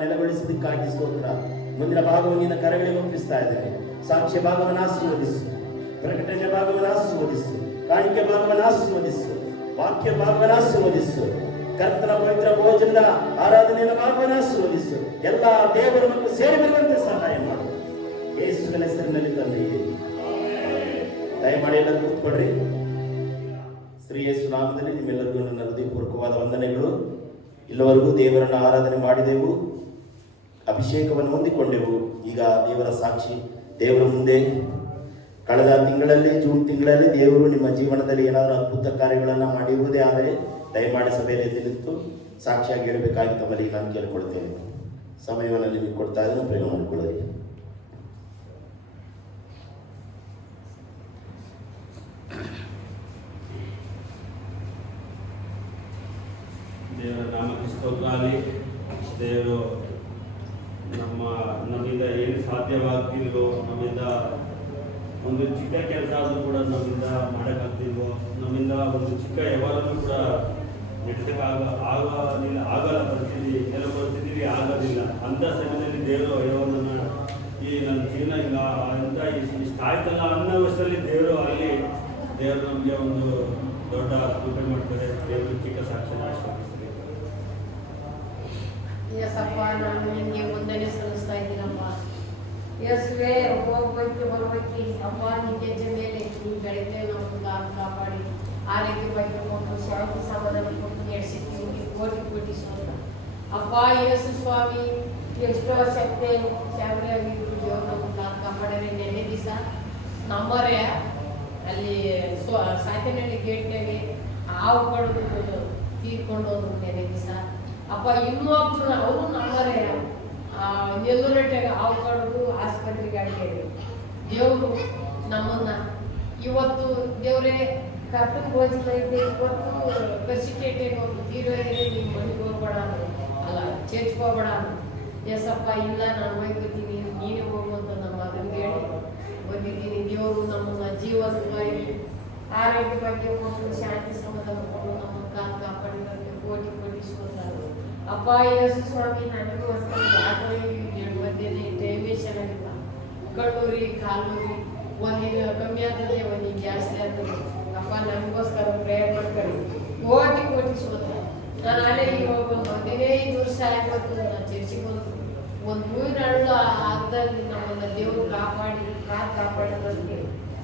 ನೆಲೆಗೊಳಿಸಿದ್ದಕ್ಕಾಗಿ ಸ್ತೋತ್ರ. ಮುಂದಿನ ಭಾಗವನ್ನು ನಿನ್ನ ಕರೆಗಳಿಗೆ ಒಪ್ಪಿಸ್ತಾ ಇದ್ದೇನೆ. ಸಾಕ್ಷ್ಯ ಭಾಗವನ್ನು ಆಶೀರ್ವದಿಸು, ಪ್ರಕಟಣೆ ಭಾಗವನ್ನು ಆಶೀರ್ವದಿಸು, ಕಾಣಿಕೆ ಭಾಗವನ್ನು ಆಶೀರ್ವದಿಸು, ವಾಕ್ಯ ಭಾಗವನ್ನು ಆಶೀರ್ವದಿಸು, ಕರ್ತನ ಪವಿತ್ರ ಭೋಜನದ ಆರಾಧನೆಯ ಭಾಗವನ್ನು ಆಶೀರ್ವದಿಸು. ಎಲ್ಲ ದೇವರ ಮಕ್ಕಳು ಸೇರಿ ಬರುವಂತೆ ಸಹಾಯ ಮಾಡು. ಯೇಸುವಿನ ಹೆಸರಿನಲ್ಲಿ ತಂದೆಯೇ, ದಯಮಾಡಿ ಎಲ್ಲರೂ ಕೂತ್ಕೊಳ್ರಿ. ಶ್ರೀ ಯೇಸು ನಾಮದಲ್ಲಿ ನಿಮ್ಮೆಲ್ಲರಿಗೂ ನನ್ನ ಹೃದಯಪೂರ್ವಕವಾದ ವಂದನೆಗಳು. ಇಲ್ಲಿವರೆಗೂ ದೇವರನ್ನು ಆರಾಧನೆ ಮಾಡಿದೆವು, ಅಭಿಷೇಕವನ್ನು ಹೊಂದಿಕೊಂಡೆವು. ಈಗ ದೇವರ ಸಾಕ್ಷಿ ದೇವರ ಮುಂದೆ ಕಳೆದ ತಿಂಗಳಲ್ಲಿ, ಜೂನ್ ತಿಂಗಳಲ್ಲಿ ದೇವರು ನಿಮ್ಮ ಜೀವನದಲ್ಲಿ ಏನಾದರೂ ಅದ್ಭುತ ಕಾರ್ಯಗಳನ್ನು ಮಾಡಿರುವುದೇ ಆದರೆ ದಯಮಾಡಿ ಸಭೆಯಲ್ಲಿ ನಿಂತು ಸಾಕ್ಷಿಯಾಗಿ ಹೇಳಬೇಕಾಗಿ ತಮ್ಮಲ್ಲಿ ನಾನು ಕೇಳಿಕೊಳ್ತೇನೆ. ಸಮಯವನ್ನು ನಿಮಗೆ ಕೊಡ್ತಾ ಇದ್ದೀನಿ, ಪ್ರಯೋಗ ಮಾಡಿಕೊಳ್ಳಿ. ದೇವರ ನಾಮಕ್ಕೆ ಸ್ತೋತ್ರಾಗಲಿ. ದೇವರು ನಮ್ಮಿಂದ ಏನು ಸಾಧ್ಯವಾಗ್ತಿಲ್ವೋ, ನಮ್ಮಿಂದ ಒಂದು ಚಿಕ್ಕ ಕೆಲಸ ಆದರೂ ಕೂಡ ನಮ್ಮಿಂದ ಮಾಡೋಕ್ಕಾಗ್ತಿಲ್ವೋ, ನಮ್ಮಿಂದ ಒಂದು ಚಿಕ್ಕ ವ್ಯವಹಾರನೂ ಕೂಡ ಆಗಲ್ಲ ಪರಿಸ್ಥಿತಿ, ಕೆಲವು ಪರಿಸ್ಥಿತಿ ಆಗೋದಿಲ್ಲ. ಅಂಥ ಸಮಯದಲ್ಲಿ ದೇವರು ಅಯ್ಯೋನನ್ನು ಈ ನನ್ನ ಜೀವನ ಇಲ್ಲ ಅಂತ ಇಷ್ಟ ಆಯ್ತಲ್ಲ ಅನ್ನೋ ವರ್ಷದಲ್ಲಿ ದೇವರು ನಮಗೆ ಒಂದು ದೊಡ್ಡ ಕೃಪೆ ಮಾಡ್ತಾರೆ. ದೇವರು ಚಿಕ್ಕ ಸಾಕ್ಷಿನ ಆಶೀರ್ವದಿಸ್ತಾರೆ. ಯೇಸಪ್ಪ, ನಾನು ನಿಮಗೆ ವಂದನೆ ಸಲ್ಲಿಸ್ತಾ ಇದ್ದೀನಪ್ಪ. ಯೇಸುವೆ, ಹೋಗ್ಬೇಕು ಬರ್ಬೇಕು ಅಪ್ಪ, ನಿಜ ಮೇಲೆ ಈ ಬೆಳಗ್ಗೆ ನಾವು ಕಾಪಾಡಿ ಆರೋಗ್ಯವಾಗಿ ಕೊಟ್ಟು ಶಾಂತಿ ಸಮಾಧಾನ ಕೊಟ್ಟು ನಡೆಸಿದ್ದೀವಿ. ಕೋಟಿ ಕೋಟಿ ಸ್ತೋತ್ರ ಅಪ್ಪ. ಯೇಸು ಸ್ವಾಮಿ, ಎಷ್ಟೋ ಶಕ್ತಿ ಶಾಮರಾಗಿದ್ದು ದೇವರು ನಮ್ಮನ್ನು ಕಾಪಾಡಿದ್ರೆ. ನೆನ್ನೆ ದಿವಸ ನಮ್ಮರೇ ಅಲ್ಲಿ ಸಾತಿನಹಳ್ಳಿ ಗೇಟ್ನಾಗೆ ಹಾವು ಕಡಿದು ತೀರ್ಕೊಂಡು ಹೋದ್ರು ನೆನ್ನೆ ದಿವಸ ಅಪ್ಪ. ಇನ್ನೊಬ್ರು ಅವರು ನಮ್ಮರೇ ನೆಲ್ಲೂರಟ್ಟೆಗ ಹಾವು ಕಡಿದು ಆಸ್ಪತ್ರೆಗೆ ಅಡ್ಡಿದ್ರು. ದೇವರು ನಮ್ಮನ್ನ ಇವತ್ತು ದೇವರೇ ಕರ್ತನ ಭೋಜನ ಇದೆ, ಇವತ್ತು ಕರ್ಸಿಟೇಟೆ ತೀರೋಗಿದೆ, ನಿಮ್ಮ ಮನೆಗೆ ಹೋಗ್ಬೇಡ ಅಲ್ಲ ಚೇಚ್ಕೋಬೇಡ. ಎಸಪ್ಪ, ಇಲ್ಲ ನಾನು ಹೋಗ್ಬಿಡ್ತೀನಿ, ನೀನೇ ಹೋಗು ಅಂತ ನಮ್ಮ ಮಗನಿಗೆ ಹೇಳಿ ಬಂದಿದ್ದೀನಿ. ದೇವರು ನಮ್ಮನ್ನ ಜೀವನವಾಗಿ ಆರೋಗ್ಯ ಬಗ್ಗೆ ಕೊಟ್ಟು ಶಾಂತಿ ಸಮಾಧಾನ ಕೊಟ್ಟು ನಮ್ಮನ್ನು ಕಾಪಾಡಿರೋಕ್ಕೆ ಕೋಟಿ ಕೋಟಿ ಸ್ತೋತ್ರ ಅಪ್ಪ. ಯೇಸು ಸ್ವಾಮಿ, ನನಗೂ ಮಧ್ಯದಲ್ಲಿ ಟೈಮೇ ಚೆನ್ನಾಗಿಲ್ಲ. ಕಣ್ಣೂರಿ ಕಾಲೂರಿ ಒಂದಿನ ಕಮ್ಮಿ ಆಗ್ತದೆ, ಒಂದಿನ ಜಾಸ್ತಿ ಆಗ್ತದೆ ಅಪ್ಪ. ನನಗೋಸ್ಕರ ಪ್ರೇಯರ್ ಮಾಡ್ಕೊಳ್ಳಿ. ಕೋಟಿ ಕೋಟಿ ಸ್ತೋತ್ರ. ನಾನು ಅಲ್ಲೇ ಈಗ ಹೋಗ್ಬೋದು 15 ವರ್ಷ ಆಗ್ಬೋದು ನಾನು ಚರ್ಚಿಗೆ ಬಂದು ಒಂದು ಹೂವಿನ ಹಣ್ಣು ಆಗದಲ್ಲಿ ನಮ್ಮನ್ನ ದೇವರು ಕಾಪಾಡಿರೋದಕ್ಕೆ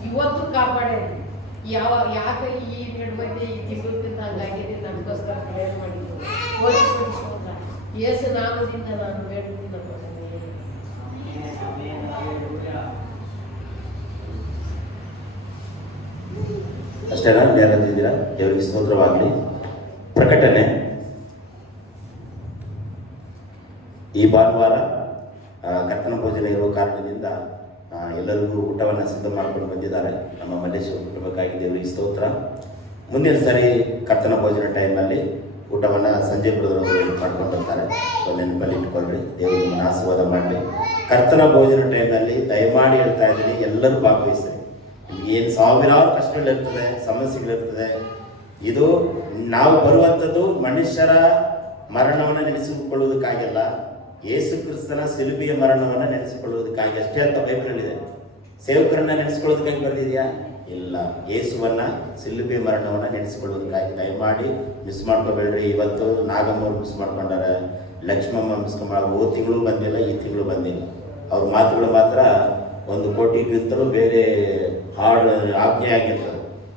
ಇವತ್ತು ಕಾಪಾಡೋದು. ಯಾಕೆ ಈ ಮಧ್ಯೆ ಈ ತಿಂಗಳಿಂದ ಹಂಗಾಗಿದೆ, ನನಗೋಸ್ಕರ ಪ್ರೇಯರ್ ಮಾಡಿದ್ದು. ಕೋಟಿ ಕೋಟಿ ಸ್ತೋತ್ರ. ಯೇಸು ನಾಮದಿಂದ ನಾನು ಬೇಡ್ತೀನಿ. ಅಷ್ಟೇನಾ? ಯಾರಂತಿದ್ದೀರಾ? ದೇವರಿಗೆ ಸ್ತೋತ್ರವಾಗಲಿ. ಪ್ರಕಟಣೆ ಈ ಭಾನುವಾರ ಕರ್ತನ ಭೋಜನ ಇರುವ ಕಾರಣದಿಂದ ಎಲ್ಲರಿಗೂ ಊಟವನ್ನು ಸಿದ್ಧ ಮಾಡ್ಕೊಂಡು ಬಂದಿದ್ದಾರೆ ನಮ್ಮ ಮಲ್ಲೇಶ್ವರ ಕುಟುಂಬಕ್ಕಾಗಿ. ದೇವರಿಗೆ ಸ್ತೋತ್ರ. ಮುಂದಿನ ಸರಿ ಕರ್ತನ ಭೋಜನ ಟೈಮಲ್ಲಿ ಊಟವನ್ನು ಸಂಜೆ ಬ್ರದರ್ ಮಾಡ್ಕೊಂಡು ಬರ್ತಾರೆ. ಸೊ ನೆನಪಲ್ಲಿ ಇಟ್ಕೊಳ್ರಿ. ದೇವರು ನಿಮ್ಮನ್ನು ಆಶೀರ್ವಾದ ಮಾಡಲಿ. ಕರ್ತನ ಭೋಜನ ಟೈಮಲ್ಲಿ ದಯಮಾಡಿ ಹೇಳ್ತಾ ಇದ್ದೀನಿ, ಎಲ್ಲರೂ ಭಾಗವಹಿಸ್ತಾರೆ. ಏನು ಸಾವಿರಾರು ಕಷ್ಟಗಳಿರ್ತದೆ, ಸಮಸ್ಯೆಗಳಿರ್ತದೆ. ಇದು ನಾವು ಬರುವಂಥದ್ದು ಮನುಷ್ಯರ ಮರಣವನ್ನು ನೆನೆಸಿಕೊಳ್ಳುವುದಕ್ಕಾಗಿಲ್ಲ, ಯೇಸು ಕ್ರಿಸ್ತನ ಶಿಲುಬೆಯ ಮರಣವನ್ನು ನೆನೆಸಿಕೊಳ್ಳುವುದಕ್ಕಾಗಿ ಅಷ್ಟೇ ಅಂತ ಬೈಬಲಲ್ಲಿದೆ. ಸೇವಕರನ್ನ ನೆನೆಸ್ಕೊಳ್ಳೋದಕ್ಕಾಗಿ ಬರೆದಿದೆಯಾ? ಇಲ್ಲ. ಯೇಸುವನ್ನ ಶಿಲುಬೆಯ ಮರಣವನ್ನು ನೆನೆಸಿಕೊಳ್ಳೋದಕ್ಕಾಗಿ. ದಯಮಾಡಿ ಮಿಸ್ ಮಾಡ್ಕೋಬೇಡ್ರಿ. ಇವತ್ತು ನಾಗಮ್ಮವ್ರು ಮಿಸ್ ಮಾಡ್ಕೊಂಡಾರೆ, ಲಕ್ಷ್ಮಮ್ಮ ಮಿಸ್ ಹೋದ ತಿಂಗಳು ಬಂದಿಲ್ಲ, ಈ ತಿಂಗಳು ಬಂದಿಲ್ಲ. ಅವ್ರ ಮಾತುಗಳು ಮಾತ್ರ 1 ಕೋಟಿಗಿಂತಲೂ ಬೇರೆ ಹಾಡು ಆಜ್ಞೆ ಆಗಿರ್ತದೆ.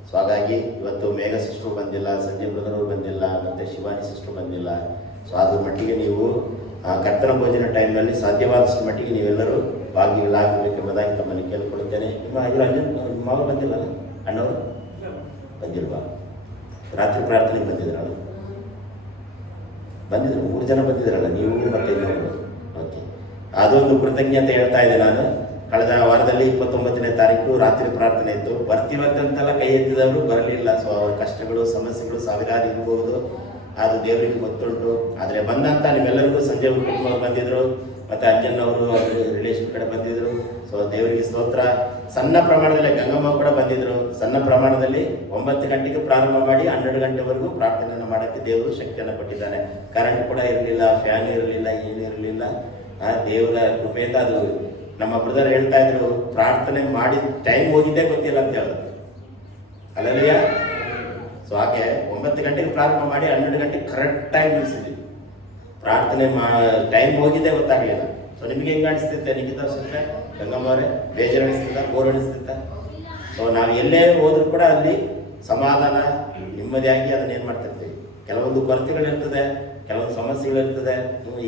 ಸೊ ಹಾಗಾಗಿ ಇವತ್ತು ಮೇಘ ಸಿಸ್ಟರ್ ಬಂದಿಲ್ಲ, ಸಂಜಯ್ ಬ್ರದರ್ ಅವರು ಬಂದಿಲ್ಲ, ಮತ್ತು ಶಿವಾನಿ ಸಿಸ್ಟರ್ ಬಂದಿಲ್ಲ. ಸೊ ಅದ್ರ ಮಟ್ಟಿಗೆ ನೀವು ಕರ್ತನ ಭೋಜನ ಟೈಮ್ನಲ್ಲಿ ಸಾಧ್ಯವಾದಷ್ಟು ಮಟ್ಟಿಗೆ ನೀವೆಲ್ಲರೂ ಭಾಗಿಗಳಾಗಬೇಕೆಂಬುದಾಗಿ ತಮ್ಮಲ್ಲಿ ಕೇಳಿಕೊಳ್ಳುತ್ತೇನೆ. ನಿಮ್ಮ ಮಗ ಬಂದಿಲ್ಲ, ಅಣ್ಣವರು ಬಂದಿಲ್ವಾ? ರಾತ್ರಿ ಪ್ರಾರ್ಥನೆಗೆ ಬಂದಿದ್ರಲ್ಲ? ಬಂದಿದ್ರು, 3 ಜನ ಬಂದಿದ್ರಲ್ಲ, ನೀವು ಮತ್ತು ಇನ್ನೊಬ್ಬರು. ಓಕೆ, ಅದೊಂದು ಕೃತಜ್ಞತೆ ಹೇಳ್ತಾ ಇದ್ದೆ ನಾನು. ಕಳೆದ ವಾರದಲ್ಲಿ 29ನೇ ತಾರೀಕು ರಾತ್ರಿ ಪ್ರಾರ್ಥನೆ ಇತ್ತು. ಬರ್ತೀವಂತೆಲ್ಲ ಕೈ ಎತ್ತಿದವರು ಬರಲಿಲ್ಲ. ಸೊ ಅವರ ಕಷ್ಟಗಳು, ಸಮಸ್ಯೆಗಳು ಸಾವಿರಾರು ಇರಬಹುದು, ಅದು ದೇವರಿಗೆ ಗೊತ್ತುಂಟು. ಆದರೆ ಬಂದಂಥ ನೀವೆಲ್ಲರಿಗೂ ಸಂಜೆ ಕುಟುಂಬ ಬಂದಿದ್ರು, ಮತ್ತು ಅಂಜನ್ನವರು ಅವ್ರ ರಿಲೇಷನ್ ಕಡೆ ಬಂದಿದ್ರು. ಸೊ ದೇವರಿಗೆ ಸ್ತೋತ್ರ. ಸಣ್ಣ ಪ್ರಮಾಣದಲ್ಲಿ ಗಂಗಮ್ಮ ಕೂಡ ಬಂದಿದ್ರು. ಸಣ್ಣ ಪ್ರಮಾಣದಲ್ಲಿ 9 ಗಂಟೆಗೆ ಪ್ರಾರಂಭ ಮಾಡಿ 12 ಗಂಟೆವರೆಗೂ ಪ್ರಾರ್ಥನೆಯನ್ನು ಮಾಡೋಕ್ಕೆ ದೇವರು ಶಕ್ತಿಯನ್ನು ಕೊಟ್ಟಿದ್ದಾನೆ. ಕರೆಂಟ್ ಕೂಡ ಇರಲಿಲ್ಲ, ಫ್ಯಾನ್ ಇರಲಿಲ್ಲ, ಏನೂ ಇರಲಿಲ್ಲ. ದೇವರ ಕೃಪೆಯಿಂದ ಅದು ನಮ್ಮ ಬ್ರದರ್ ಹೇಳ್ತಾ ಇದ್ರು, ಪ್ರಾರ್ಥನೆ ಮಾಡಿದ ಟೈಮ್ ಹೋಗಿದ್ದೇ ಗೊತ್ತಿಲ್ಲ ಅಂತ ಹೇಳೋದು. ಅಲ್ಲಲ್ಲಿಯ ಸೊ ಹಾಗೆ 9 ಗಂಟೆಗೆ ಪ್ರಾರಂಭ ಮಾಡಿ 12 ಗಂಟೆಗೆ ಕರೆಕ್ಟ್ ಟೈಮ್ ನಿಲ್ಲಿಸಿದ್ವಿ. ಪ್ರಾರ್ಥನೆ ಟೈಮ್ ಹೋಗಿದ್ದೇ ಗೊತ್ತಾಗಲಿಲ್ಲ. ಸೊ ನಿಮ್ಗೆ ಹೆಂಗೆ ಅನಿಸ್ತಿತ್ತೆ ನಿಖಿತ ಸಿಸ್ಟರ್, ಗಂಗಮ್ಮ ಅವರೇ? ಬೇಜಾರು ಅನಿಸ್ತಿತ್ತ, ಬೋರ್ ಅನಿಸ್ತಿತ್ತ? ಸೊ ನಾವು ಎಲ್ಲೇ ಹೋದ್ರೂ ಕೂಡ ಅಲ್ಲಿ ಸಮಾಧಾನ ನೆಮ್ಮದಿಯಾಗಿ ಅದನ್ನ ಏನು ಮಾಡ್ತಿರ್ತೀವಿ. ಕೆಲವೊಂದು ಕೊರತೆಗಳಿರ್ತದೆ, ಕೆಲವೊಂದು ಸಮಸ್ಯೆಗಳಿರ್ತದೆ.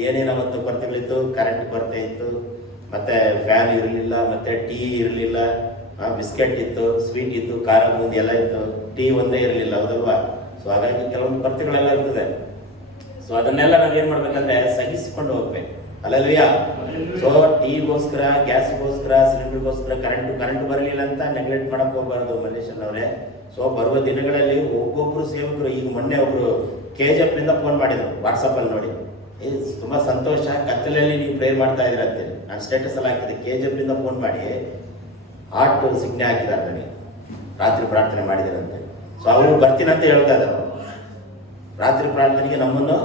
ಏನೇನು ಅವತ್ತು ಕೊರತೆಗಳಿತ್ತು, ಕರೆಂಟ್ ಕೊರತೆ ಇತ್ತು, ಮತ್ತೆ ಫ್ಯಾನ್ ಇರಲಿಲ್ಲ, ಮತ್ತೆ ಟೀ ಇರಲಿಲ್ಲ, ಬಿಸ್ಕೆಟ್ ಇತ್ತು, ಸ್ವೀಟ್ ಇತ್ತು, ಖಾರ ಬೂಂದಿ ಎಲ್ಲ ಇತ್ತು, ಟೀ ಒಂದೇ ಇರಲಿಲ್ಲ, ಹೌದಲ್ವಾ? ಸೊ ಹಾಗಾಗಿ ಕೆಲವೊಂದು ಕೊರತೆಗಳೆಲ್ಲ ಇರ್ತದೆ. ಸೊ ಅದನ್ನೆಲ್ಲ ನಾವೇನು ಮಾಡ್ಬೇಕಂದ್ರೆ ಸಹಿಸಿಕೊಂಡು ಹೋಗ್ಬೇಕು. ಅಲ್ಲಲ್ವಿಯಾ? ಸೊ ಟೀಗೋಸ್ಕರ, ಗ್ಯಾಸ್ಗೋಸ್ಕರ, ಸಿಲಿಂಡರ್ಗೋಸ್ಕರ ಕರೆಂಟ್ ಬರಲಿಲ್ಲ ಅಂತ ನೆಗ್ಲೆಕ್ಟ್ ಮಾಡಕ್ ಹೋಗ್ಬಾರ್ದು ಮಲ್ಲೇಶನ್ ಅವರೇ. ಸೊ ಬರುವ ದಿನಗಳಲ್ಲಿ ಒಬ್ಬೊಬ್ರು ಸೇವಕರು, ಈಗ ಮೊನ್ನೆ ಒಬ್ರು KGF ನಿಂದ ಫೋನ್ ಮಾಡಿದ್ರು ವಾಟ್ಸಪ್ಪಲ್ಲಿ ನೋಡಿ, ತುಂಬ ಸಂತೋಷ, ಕತ್ತಲಲ್ಲಿ ನೀವು ಪ್ರೇಯರ್ ಮಾಡ್ತಾ ಇದ್ದೀರ ಅಂತೇಳಿ. ನಾನು ಸ್ಟೇಟಸ್ ಎಲ್ಲ ಹಾಕಿದೆ. KGF ನಿಂದ ಫೋನ್ ಮಾಡಿ ಹಾರ್ಟ್ ಸಿಗ್ನೆ ಹಾಕಿದ್ದಾರೆ ನನಗೆ, ರಾತ್ರಿ ಪ್ರಾರ್ಥನೆ ಮಾಡಿದಾರಂತೆ. ಸೊ ಅವರು ಬರ್ತೀನಂತ ಹೇಳ್ತಾ ಇದ್ದಾರೆ. ರಾತ್ರಿ ಪ್ರಾರ್ಥನೆಗೆ ನಮ್ಮನ್ನು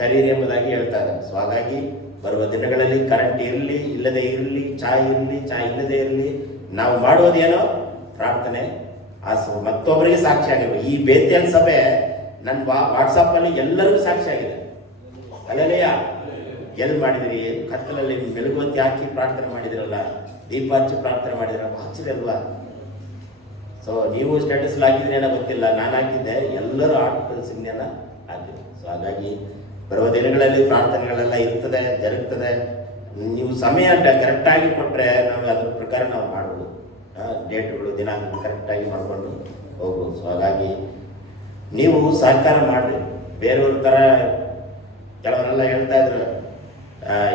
ಕರೀರಿ ಎಂಬುದಾಗಿ ಹೇಳ್ತಾ ಇದ್ದಾರೆ. ಸೊ ಹಾಗಾಗಿ ಬರುವ ದಿನಗಳಲ್ಲಿ ಕರೆಂಟ್ ಇರಲಿ, ಇಲ್ಲದೆ ಇರಲಿ, ಚಾಯ್ ಇರಲಿ, ಚಾಯ್ ಇಲ್ಲದೆ ಇರಲಿ, ನಾವು ಮಾಡೋದೇನೋ ಪ್ರಾರ್ಥನೆ. ಮತ್ತೊಬ್ಬರಿಗೆ ಸಾಕ್ಷಿ ಆಗಿರ್ಬೇಕು. ಈ ಬೇತೇಲ್ ಸಭೆ ನನ್ನ ವಾಟ್ಸಪ್ಪಲ್ಲಿ ಎಲ್ಲರಿಗೂ ಸಾಕ್ಷಿ ಆಗಿದೆ. ಅಲ್ಲಲೆಯ ಎಲ್ಲಿ ಮಾಡಿದಿರಿ? ಕತ್ತಲಲ್ಲಿ ಮೆಲುಗುವತ್ತಿ ಹಾಕಿ ಪ್ರಾರ್ಥನೆ ಮಾಡಿದಿರಲ್ಲ, ದೀಪ ಹಚ್ಚಿ ಪ್ರಾರ್ಥನೆ ಮಾಡಿದಿರಲ್ಲ, ಹಚ್ಚಿದಲ್ವಾ? ಸೊ ನೀವು ಸ್ಟೇಟಸ್ ಹಾಕಿದ್ರೆ ಏನೋ ಗೊತ್ತಿಲ್ಲ, ನಾನು ಹಾಕಿದ್ದೆ, ಎಲ್ಲರೂ ಆರ್ಟ್ ಸಿಗ್ನೆಲ್ಲ ಹಾಕಿದ್ರು. ಸೊ ಹಾಗಾಗಿ ಬರುವ ದಿನಗಳಲ್ಲಿ ಪ್ರಾರ್ಥನೆಗಳೆಲ್ಲ ಇರ್ತದೆ, ಜರುಗ್ತದೆ. ನೀವು ಸಮಯ ಕರೆಕ್ಟಾಗಿ ಕೊಟ್ಟರೆ ನಾವು ಅದ್ರ ಪ್ರಕಾರ ನಾವು ಮಾಡ್ಬೋದು. ಡೇಟ್ಗಳು, ದಿನಾಂಕ ಕರೆಕ್ಟಾಗಿ ಮಾಡ್ಕೊಂಡು ಹೋಗ್ಬೋದು. ಸೊ ಹಾಗಾಗಿ ನೀವು ಸಹಕಾರ ಮಾಡಿರಿ. ಬೇರೆಯವ್ರ ಥರ ಕೆಲವರೆಲ್ಲ ಹೇಳ್ತಾ ಇದ್ರು,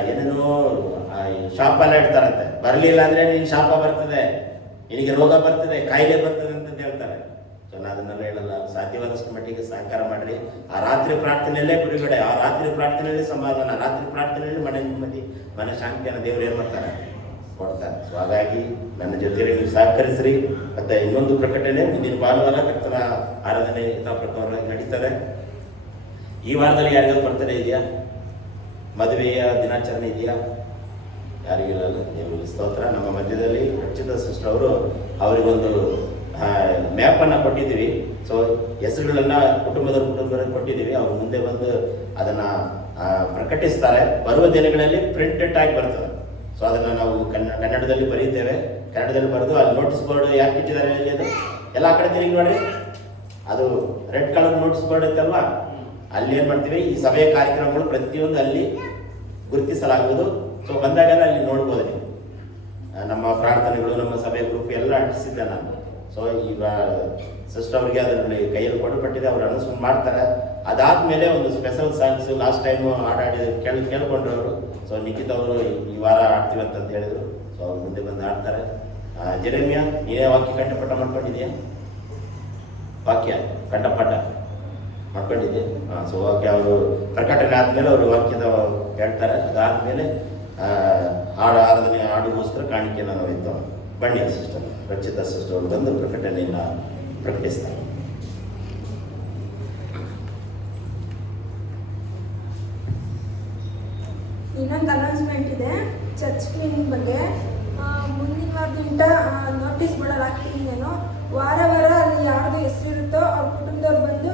ಏನೇನೋ ಶಾಪೆಲ್ಲ ಇಡ್ತಾರಂತೆ, ಬರಲಿಲ್ಲ ಅಂದರೆ ನಿನ್ನ ಶಾಪ ಬರ್ತದೆ, ನಿನಗೆ ರೋಗ ಬರ್ತದೆ, ಕಾಯಿಲೆ ಬರ್ತದೆ ಅಂತ ಹೇಳ್ತಾರೆ. ಸೊ ನಾನು ಅದನ್ನೆಲ್ಲ ಹೇಳಲ್ಲ. ಸಾಧ್ಯವಾದಷ್ಟು ಮಟ್ಟಿಗೆ ಸಹಕಾರ ಮಾಡಿರಿ. ಆ ರಾತ್ರಿ ಪ್ರಾರ್ಥನೆಯಲ್ಲೇ ಬಿಡುಗಡೆ, ಆ ರಾತ್ರಿ ಪ್ರಾರ್ಥನೆಯಲ್ಲಿ ಸಮಾಧಾನ, ರಾತ್ರಿ ಪ್ರಾರ್ಥನೆಯಲ್ಲಿ ಮನೆ ನೆಮ್ಮದಿ, ಮನ ಶಾಂತಿಯನ್ನು ದೇವರು ಏನು ಮಾಡ್ತಾರೆ? ಕೊಡ್ತಾರೆ. ಸೊ ಹಾಗಾಗಿ ನನ್ನ ಜೊತೆಯಲ್ಲಿ ನೀವು ಸಹಕರಿಸ್ರಿ. ಮತ್ತು ಇನ್ನೊಂದು ಪ್ರಕಟಣೆ, ಮುಂದಿನ ಭಾನುವಾರ ಕರ್ತನ ಆರಾಧನೆ ಯಥಾಪ್ರಕಾರವಾಗಿ ನಡೀತದೆ. ಈ ವಾರದಲ್ಲಿ ಯಾರಿಗಾದ್ರು ಬರ್ತಡೇ ಇದೆಯಾ? ಮದುವೆಯ ದಿನಾಚರಣೆ ಇದೆಯಾ? ಯಾರಿಗಿಲ್ಲ. ದೇವರಿಗೆ ಸ್ತೋತ್ರ. ನಮ್ಮ ಮಧ್ಯದಲ್ಲಿ ರಚಿತ ಸಿಸ್ಟರ್ ಅವರು ಅವರಿಗೊಂದು ಮ್ಯಾಪನ್ನು ಕೊಟ್ಟಿದ್ದೀವಿ. ಸೊ ಹೆಸರುಗಳನ್ನು ಕುಟುಂಬದವ್ರಿಗೆ ಕೊಟ್ಟಿದ್ದೀವಿ. ಅವರು ಮುಂದೆ ಬಂದು ಅದನ್ನು ಪ್ರಕಟಿಸ್ತಾರೆ. ಬರುವ ದಿನಗಳಲ್ಲಿ ಪ್ರಿಂಟೆಡ್ ಆಗಿ ಬರ್ತದೆ. ಸೊ ಅದನ್ನು ನಾವು ಕನ್ನಡದಲ್ಲಿ ಬರೀತೇವೆ. ಕನ್ನಡದಲ್ಲಿ ಬರೆದು ಅಲ್ಲಿ ನೋಟಿಸ್ ಬೋರ್ಡ್ ಯಾಕೆ ಇಟ್ಟಿದ್ದಾರೆ ಅಲ್ಲಿ, ಅದು ಎಲ್ಲ ಆ ಕಡೆ ತಿರುಗಿ ನೋಡಿ, ಅದು ರೆಡ್ ಕಲರ್ ನೋಟಿಸ್ ಬೋರ್ಡ್ ಇತ್ತಲ್ವಾ, ಅಲ್ಲಿ ಏನು ಮಾಡ್ತೀವಿ, ಈ ಸಭೆಯ ಕಾರ್ಯಕ್ರಮಗಳು ಪ್ರತಿಯೊಂದು ಅಲ್ಲಿ ಗುರುತಿಸಲಾಗುವುದು. ಸೊ ಬಂದಾಗೆಲ್ಲ ಅಲ್ಲಿ ನೋಡ್ಬೋದು ನೀವು. ನಮ್ಮ ಪ್ರಾರ್ಥನೆಗಳು, ನಮ್ಮ ಸಭೆ ಗ್ರೂಪ್ ಎಲ್ಲ ಅಂಟಿಸಿದ್ದೆ ನಾನು. ಸೊ ಈಗ ಸಿಸ್ಟರ್ ಅವರಿಗೆ ಅದರಲ್ಲಿ ಕೈಯಲ್ಲಿ ಕೊಟ್ಟುಪಟ್ಟಿದೆ, ಅವರು ಅನೌನ್ಸ್ಮೆಂಟ್ ಮಾಡ್ತಾರೆ. ಅದಾದಮೇಲೆ ಒಂದು ಸ್ಪೆಷಲ್ ಸಾಂಗ್ಸ್ ಲಾಸ್ಟ್ ಟೈಮು ಕೇಳ್ಕೊಂಡ್ರು ಅವರು. ಸೊ ನಿಖಿತ್ ಅವರು ಈ ವಾರ ಆಡ್ತೀವಿ ಅಂತ ಹೇಳಿದ್ರು. ಸೊ ಅವ್ರು ಮುಂದೆ ಬಂದು ಆಡ್ತಾರೆ. ಜೆರೆಮಿಯಾ, ನೀನೇ ವಾಕ್ಯ ಕಂಠಪಾಠ ಮಾಡ್ಕೊಂಡಿದ್ಯಾ? ವಾಕ್ಯ ಕಂಠಪಾಠ ಮಾಡ್ಕೊಂಡಿದ್ದೆ. ಸೊ ವಾಕ್ಯ ಅವರು ಪ್ರಕಟಣೆ ಆದಮೇಲೆ ಅವರು ವಾಕ್ಯದ ಹೇಳ್ತಾರೆ. ಅದಾದಮೇಲೆ ಆರಾಧನೆ ಹಾಡುಗೋಸ್ಕರ ಕಾಣಿಕೆಯನ್ನು ನಾವು ಇತ್ತು. ಬನ್ನಿ ಸಿಸ್ಟರ್, ರಚಿತ ಸಿಸ್ಟರ್ ಅವರು ಬಂದು ಪ್ರಕಟಣೆಯನ್ನು ಪ್ರಕಟಿಸ್ತಾರೆ. ಇನ್ನೊಂದು ಅನೌನ್ಸ್ಮೆಂಟ್ ಇದೆ ಚರ್ಚ್ ಕ್ಲೀನಿಂಗ್ ಬಗ್ಗೆ. ಮುಂದಿನ ವಾರದಿಂದ ನೋಟಿಸ್ ಬೋರ್ಡಲ್ಲಿ ಹಾಕ್ತೀನಿ ನಾನು. ವಾರ ಅಲ್ಲಿ ಯಾರ್ದು ಹೆಸರಿರುತ್ತೋ ಅವ್ರ ಕುಟುಂಬದವ್ರು ಬಂದು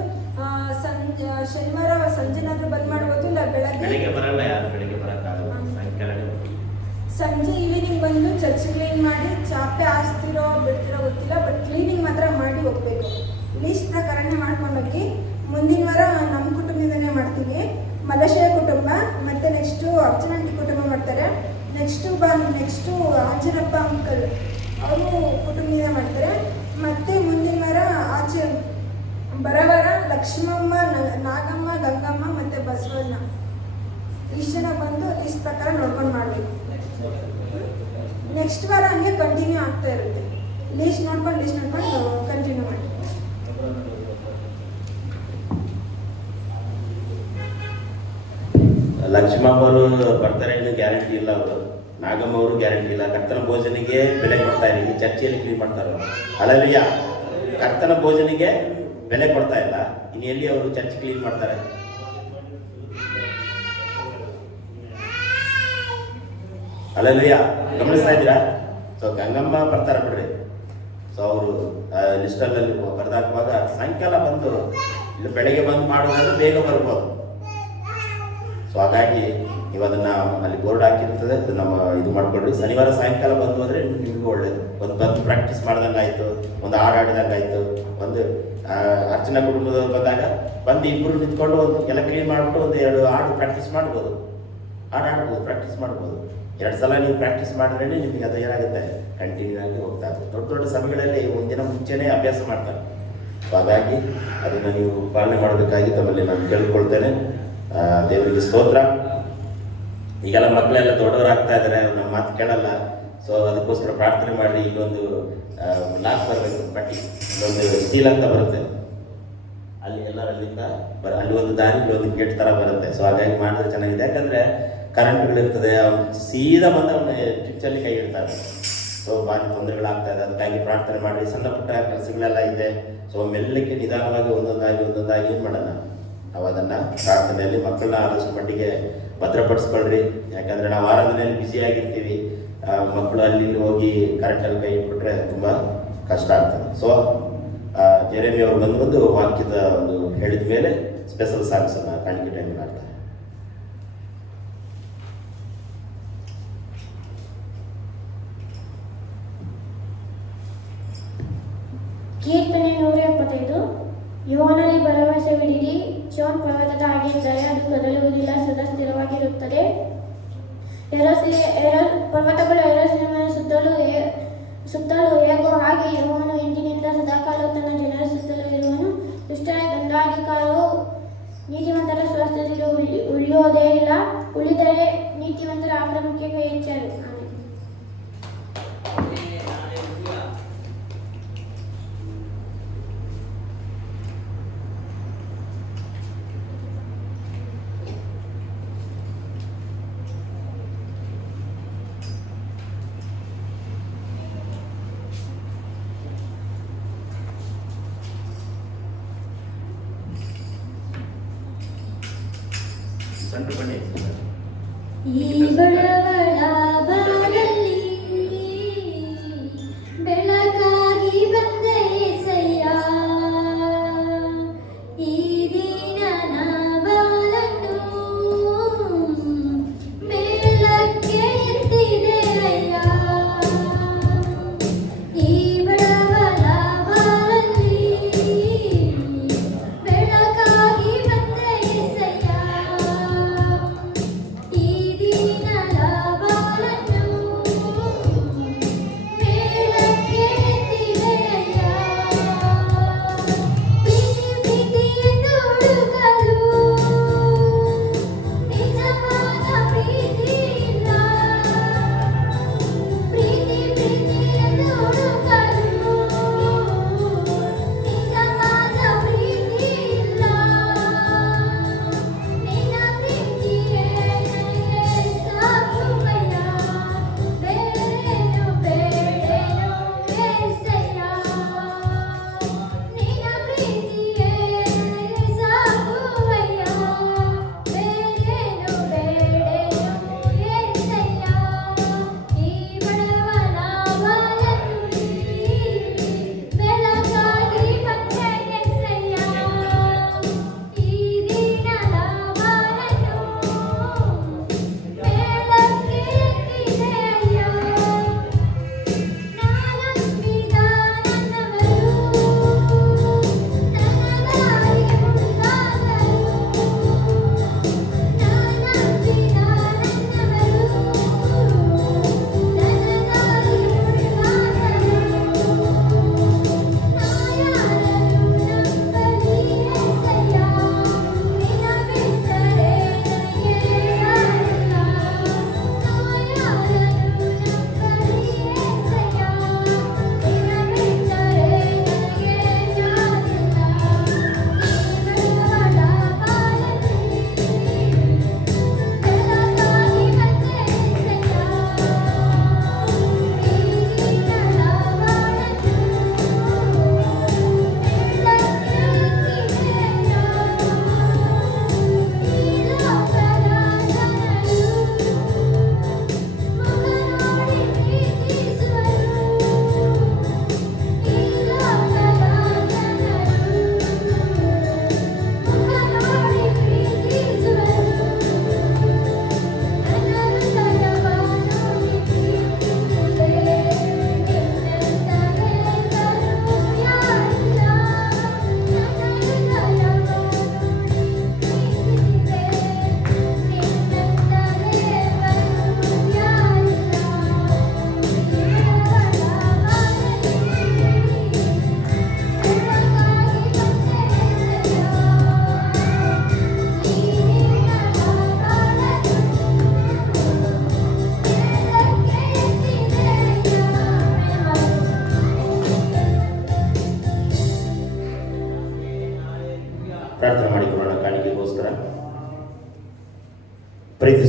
ಶನಿವಾರ ಸಂಜೆನಾದ್ರೂ ಬಂದ್ ಮಾಡ್ಬೋದು, ಇಲ್ಲ ಬೆಳಗ್ಗೆ ಬರಲ್ಲ. ಯಾರು ಬೆಳಗ್ಗೆ ಬರೋಕ್ಕಾಗಲ್ಲ, ಸಂಜೆ ಈವ್ನಿಂಗ್ ಬಂದು ಚರ್ಚ್ ಕ್ಲೀನ್ ಮಾಡಿ, ಚಾಪೆ ಹಾಸ್ತಿರೋ ಬಿಡ್ತಿರೋ ಗೊತ್ತಿಲ್ಲ, ಬಟ್ ಕ್ಲೀನಿಂಗ್ ಮಾತ್ರ ಮಾಡಿ ಹೋಗ್ಬೇಕು. ಲೀಸ್ಟ್ ಪ್ರಕಾರನೇ ಮಾಡ್ಕೊಂಡೋಗಿ. ಮುಂದಿನ ವಾರ ನಮ್ಮ ಕುಟುಂಬದಿಂದನೇ ಮಾಡ್ತೀವಿ, ಮಲೇಶಿಯಾ ಕುಟುಂಬ, ಮತ್ತು ನೆಕ್ಸ್ಟು ಅರ್ಚನಾಂಟಿ ಕುಟುಂಬ ಮಾಡ್ತಾರೆ. ನೆಕ್ಸ್ಟು ಆಂಜನಪ್ಪ ಅಂಕಲ್ ಅವರು ಕುಟುಂಬದಿಂದ ಮಾಡ್ತಾರೆ. ಮತ್ತು ಮುಂದಿನ ವಾರ ಆಚೆ ಬರೋವಾರ ಲಕ್ಷ್ಮಮ್ಮ, ನಾಗಮ್ಮ, ಗಂಗಮ್ಮ ಮತ್ತು ಬಸವಣ್ಣ ಇಷ್ಟು ಜನ ಬಂದು ಲೀಸ್ಟ್ ಪ್ರಕಾರ ನೋಡ್ಕೊಂಡು ಮಾಡಬೇಕು. ನೆಕ್ಸ್ಟ್ ವಾರ ಹಂಗೆ ಕಂಟಿನ್ಯೂ ಆಗ್ತಾ ಇರುತ್ತೆ. ಲೀಸ್ಟ್ ನೋಡ್ಕೊಂಡು ಕಂಟಿನ್ಯೂ ಮಾಡಿ. ಲಕ್ಷ್ಮಮ್ಮ ಅವರು ಬರ್ತಾರೆ ಇನ್ನು ಗ್ಯಾರಂಟಿ ಇಲ್ಲ. ಅವರು ನಾಗಮ್ಮ ಅವರು ಗ್ಯಾರಂಟಿ ಇಲ್ಲ. ಕರ್ತನ ಭೋಜನಿಗೆ ಬೆಲೆ ಕೊಡ್ತಾ ಇಲ್ಲ. ಚರ್ಚೆಯಲ್ಲಿ ಕ್ಲೀನ್ ಮಾಡ್ತಾರೆ. ಅಲ್ಲಲ್ಲಿಯ ಕರ್ತನ ಭೋಜನಿಗೆ ಬೆಲೆ ಕೊಡ್ತಾ ಇಲ್ಲ. ಇನ್ನು ಎಲ್ಲಿ ಅವರು ಚರ್ಚ್ ಕ್ಲೀನ್ ಮಾಡ್ತಾರೆ? ಅಲ್ಲೆಲ್ಲಯ್ಯ ಗಮನಿಸ್ತಾ ಇದ್ದೀರಾ? ಸೊ ಗಂಗಮ್ಮ ಬರ್ತಾರೆ ಬಿಡ್ರಿ. ಸೊ ಅವರು ಲಿಸ್ಟಲ್ಲಿ ಬರೆದಾಕುವಾಗ ಸಾಯಂಕಾಲ ಬಂದು ಇಲ್ಲಿ ಬೆಳಗ್ಗೆ ಬಂದು ಮಾಡೋದಾದ್ರೆ ಬೇಗ ಬರ್ಬೋದು. ಸೊ ಹಾಗಾಗಿ ನೀವು ಅದನ್ನು ಅಲ್ಲಿ ಬೋರ್ಡ್ ಹಾಕಿರ್ತದೆ, ಅದು ನಮ್ಮ ಇದು ಮಾಡ್ಕೊಳ್ರಿ. ಶನಿವಾರ ಸಾಯಂಕಾಲ ಬಂದು ಹೋದರೆ ನಿಮಗೂ ಒಳ್ಳೇದು. ಒಂದು ಬಂದು ಪ್ರಾಕ್ಟೀಸ್ ಮಾಡ್ದಂಗೆ ಆಯಿತು, ಒಂದು ಹಾಡು ಆಡಿದಂಗೆ ಆಯಿತು. ಒಂದು ಅರ್ಚನಾ ಕುಟುಂಬದವ್ರು ಬಂದಾಗ ಬಂದು ಇಬ್ಬರು ನಿಂತ್ಕೊಂಡು ಒಂದು ಎಲ್ಲ ಕ್ಲೀನ್ ಮಾಡಿಬಿಟ್ಟು ಒಂದು 2 ಹಾಡು ಪ್ರಾಕ್ಟೀಸ್ ಮಾಡ್ಬೋದು, ಹಾಡು ಆಡ್ಬೋದು, ಪ್ರಾಕ್ಟೀಸ್ ಮಾಡ್ಬೋದು. 2 ಸಲ ನೀವು ಪ್ರಾಕ್ಟೀಸ್ ಮಾಡಿದ್ರೆ ನಿಮಗೆ ಅದು ಏನಾಗುತ್ತೆ, ಕಂಟಿನ್ಯೂ ಆಗಿ ಹೋಗ್ತಾ ಇರ್ತದೆ. ದೊಡ್ಡ ದೊಡ್ಡ ಸಭೆಗಳಲ್ಲಿ ಒಂದಿನ ಮುಂಚೆನೇ ಅಭ್ಯಾಸ ಮಾಡ್ತಾರೆ. ಸೊ ಹಾಗಾಗಿ ಅದನ್ನು ನೀವು ಪಾಲನೆ ಮಾಡಬೇಕಾಗಿ ತಮ್ಮಲ್ಲಿ ನಾನು ಕೇಳ್ಕೊಳ್ತೇನೆ. ದೇವರಿಗೆ ಸ್ತೋತ್ರ. ಈಗೆಲ್ಲ ಮಕ್ಕಳೆಲ್ಲ ದೊಡ್ಡವರಾಗ್ತಾ ಇದ್ದಾರೆ, ನಮ್ಮ ಮಾತು ಕೇಳಲ್ಲ. ಸೊ ಅದಕ್ಕೋಸ್ಕರ ಪ್ರಾರ್ಥನೆ ಮಾಡಿ. ಇಲ್ಲೊಂದು ಲಾಕ್ ಬರಬೇಕು, ಪಟ್ಟಿ ಇಲ್ಲೊಂದು ಸ್ಟೀಲ್ ಅಂತ ಬರುತ್ತೆ, ಅಲ್ಲಿ ಎಲ್ಲ ಅಲ್ಲಿಂದ ಅಲ್ಲಿ ಒಂದು ದಾರಿ, ಇಲ್ಲೊಂದು ಗೇಟ್ ಥರ ಬರುತ್ತೆ. ಸೊ ಹಾಗಾಗಿ ಮಾಡಿದ್ರೆ ಚೆನ್ನಾಗಿದೆ. ಯಾಕಂದರೆ ಕರೆಂಟ್ಗಳಿರ್ತದೆ, ಅವ್ನು ಸೀದಾ ಬಂದು ಅವನ ಸ್ವಿಚ್ಚಲ್ಲಿ ಕೈ ಇಡ್ತಾರೆ. ಸೊ ಭಾರಿ ತೊಂದರೆಗಳಾಗ್ತಾ ಇದೆ. ಅದಕ್ಕಾಗಿ ಪ್ರಾರ್ಥನೆ ಮಾಡಿ. ಸಣ್ಣ ಪುಟ್ಟ ಕೆಲಸಗಳೆಲ್ಲ ಇದೆ. ಸೊ ಮೆಲ್ಲಕ್ಕೆ ನಿಧಾನವಾಗಿ ಒಂದೊಂದಾಗಿ ಏನು ಮಾಡೋಣ, ನಾವು ಅದನ್ನು ಪ್ರಾರ್ಥನೆಯಲ್ಲಿ ಮಕ್ಕಳನ್ನ ಆದಷ್ಟು ಮಟ್ಟಿಗೆ ಭದ್ರಪಡಿಸ್ಕೊಳ್ರಿ. ಯಾಕಂದರೆ ನಾವು ಆರಾಧನೆಯಲ್ಲಿ ಬ್ಯುಸಿಯಾಗಿರ್ತೀವಿ. ಮಕ್ಕಳು ಅಲ್ಲಿ ಇಲ್ಲಿ ಹೋಗಿ ಕರೆಂಟಲ್ಲಿ ಕೈ ಇಟ್ಬಿಟ್ರೆ ತುಂಬ ಕಷ್ಟ ಆಗ್ತದೆ. ಸೊ ಜೆರೆಮಿ ಅವರು ಬಂದು ವಾಕ್ಯದ ಒಂದು ಹೇಳಿದ ಮೇಲೆ ಸ್ಪೆಷಲ್ ಸಾಂಗ್ಸನ್ನು ಕಾಣಿಕೆ ಟೈಮ್ ಮಾಡ್ತಾರೆ. ಕೀರ್ತನೆ 175. ಯೋನಲ್ಲಿ ಭರವಸೆ ಬಿಡಿರಿ, ಚೋನ್ ಪರ್ವತದ ಹಾಗೆಯಿದ್ದರೆ ಅದು ಕದಲುವುದಿಲ್ಲ, ಸದಾ ಸ್ಥಿರವಾಗಿರುತ್ತದೆ. ಪರ್ವತಗಳು ಯೆರೂಸಲೇಮಿನ ಸುತ್ತಲೂ ಹೇಗೋ ಹಾಗೆ ಯೆಹೋವನು ಎಂದಿನಿಂದ ಸದಾಕಾಲವು ತನ್ನ ಜನರ ಸುತ್ತಲೂ ಇರುವನು. ದುಷ್ಟರ ದಂಡಾಧಿಕಾರವು ನೀತಿವಂತರ ಸ್ವಾಸ್ಥ್ಯದಲ್ಲಿ ಉಳಿಯೋದೇ ಇಲ್ಲ, ಉಳಿದರೆ ನೀತಿವಂತರ ಆಕ್ರಮಣಕ್ಕೆ ಕೈ ಹೆಚ್ಚರು. ಸಣ್ಣ ಬನ್ನಿ. ಈ ಬಡವಳ ಬಾಳಲ್ಲಿ ಬೆಳಕಾಗಿ ಬಂದ యేసయ్య, ಈ ದೀನನ ಬಾಳನ್ನು ಮೇಲಕ್ಕೆ ಎತ್ತಿದೆಯಯ್ಯ. ಈ ಬಡವಳ ಬಾಳಲ್ಲಿ ಬೆಳಕಾಗಿ ಬಂದ యేసయ్య, ಈ ದೀನನ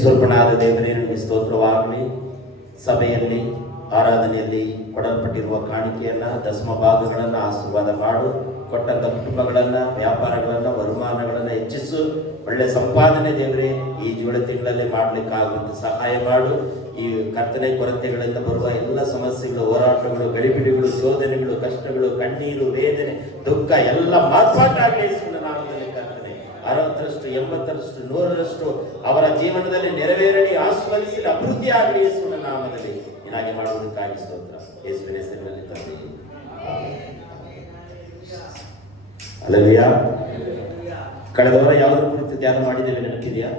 ಸ್ವಲ್ಪನಾದ ದೇವರೇ ನಿಮಗೆ ಸ್ತೋತ್ರವಾಗಲಿ. ಸಭೆಯಲ್ಲಿ ಆರಾಧನೆಯಲ್ಲಿ ಕೊಡಲ್ಪಟ್ಟಿರುವ ಕಾಣಿಕೆಯನ್ನು, ದಶಮ ಭಾಗಗಳನ್ನು ಆಶೀರ್ವಾದ ಮಾಡು. ಕೊಟ್ಟಂಥ ಕುಟುಂಬಗಳನ್ನು, ವ್ಯಾಪಾರಗಳನ್ನು, ವರುಮಾನಗಳನ್ನು ಹೆಚ್ಚಿಸು. ಒಳ್ಳೆ ಸಂಪಾದನೆ ದೇವರೇ ಈ ಜೂಳ ತಿಂಗಳಲ್ಲಿ ಮಾಡಲಿಕ್ಕಾಗುವಂತೆ ಸಹಾಯ ಮಾಡು. ಈ ಕರ್ತನೆ ಕೊರತೆಗಳಿಂದ ಬರುವ ಎಲ್ಲ ಸಮಸ್ಯೆಗಳು, ಹೋರಾಟಗಳು, ಗಡಿಬಿಡಿಗಳು, ಶೋಧನೆಗಳು, ಕಷ್ಟಗಳು, ಕಣ್ಣೀರು, ವೇದನೆ, ದುಃಖ ಎಲ್ಲ ಮಾರ್ಪಾಟಾಗಲಿ ಯೇಸುವಿನ ನಾಮದಲ್ಲಿ ಕರ್ತನೆ. 60ರಷ್ಟು 80ರಷ್ಟು 100ರಷ್ಟು ಅವರ ಜೀವನದಲ್ಲಿ ನೆರವೇರಲಿ, ಆಶೀರ್ವದಿಸಿ ಅಭಿವೃದ್ಧಿ ಆಗಲಿ ಯೇಸುವಿನ ನಾಮದಲ್ಲಿ. ಹಾಗೆ ಮಾಡುವುದಕ್ಕಾಗಿ ಸ್ತೋತ್ರ ಯೇಸುವಿನ ಹೆಸರಿನಲ್ಲಿ ತಂದೆ. ಅಲ್ಲಲ್ಲಿಯ ಕಳೆದ ವಾರ ಯಾವುದರ ಕುರಿತು ಧ್ಯಾನ ಮಾಡಿದ್ದೇವೆ ನೆನಪಿದೆಯಾ?